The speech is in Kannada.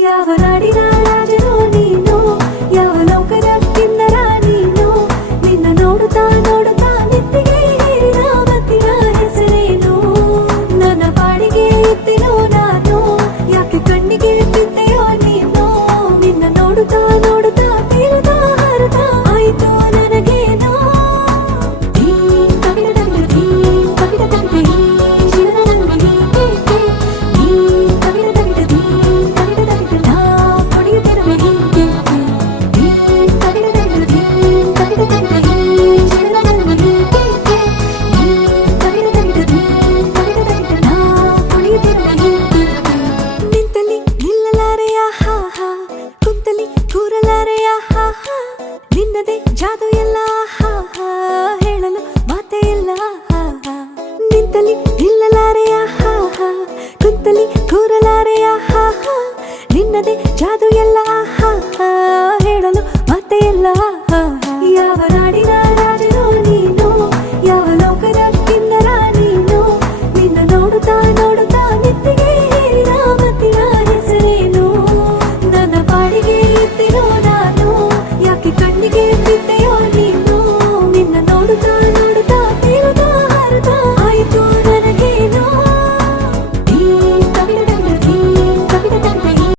ಯಾವ ನಾಡಿನ ರಾಜನೋ ನೀನು, ಯಾವ ಲೋಕದ ಕಿನ್ನರ ನೀನು, ನಿನ್ನ ನೋಡುತ್ತಾ ನೋಡುತ್ತಾ ನೆತ್ತಿಗೆ ಏರಿದ ಮತ್ತಿನ ಹೆಸರೇನು? ನನ್ನ ಪಾಡಿಗೆ ಎತ್ತಿನೋ ನಾನು, ಯಾಕೆ ಕಣ್ಣಿಗೆ ಬಿದ್ದೆಯೋ ನೀನು? ನಿನ್ನ ನೋಡುತ್ತಾ ನೋಡುತ್ತಾ ತೀರದ ಹರದ ಆಯಿತು ನನಗೇನೋ. ನಿಂತಲ್ಲಿ ನಿಲ್ಲಲಾರೆಯ ಹಾ ಹಾ, ಕುಂತಲಿ ಕೂರಲಾರೆಯ ಹಾ ಹಾ, ನಿನ್ನದೇ ಜಾದು ಎಲ್ಲ ಹಾ ಹಾ, ಹೇಳಲು ಮಾತೇ ಇಲ್ಲ ಹಾ ಹಾ. ನಿಂತಲಿ ನಿಲ್ಲಲಾರೆಯ ಹಾ ಹಾ, ಕುಂತಲಿ ಕೂರಲಾರೆಯ ಹಾ ಹಾ, ನಿನ್ನದೇ ಜಾದು ಎಲ್ಲ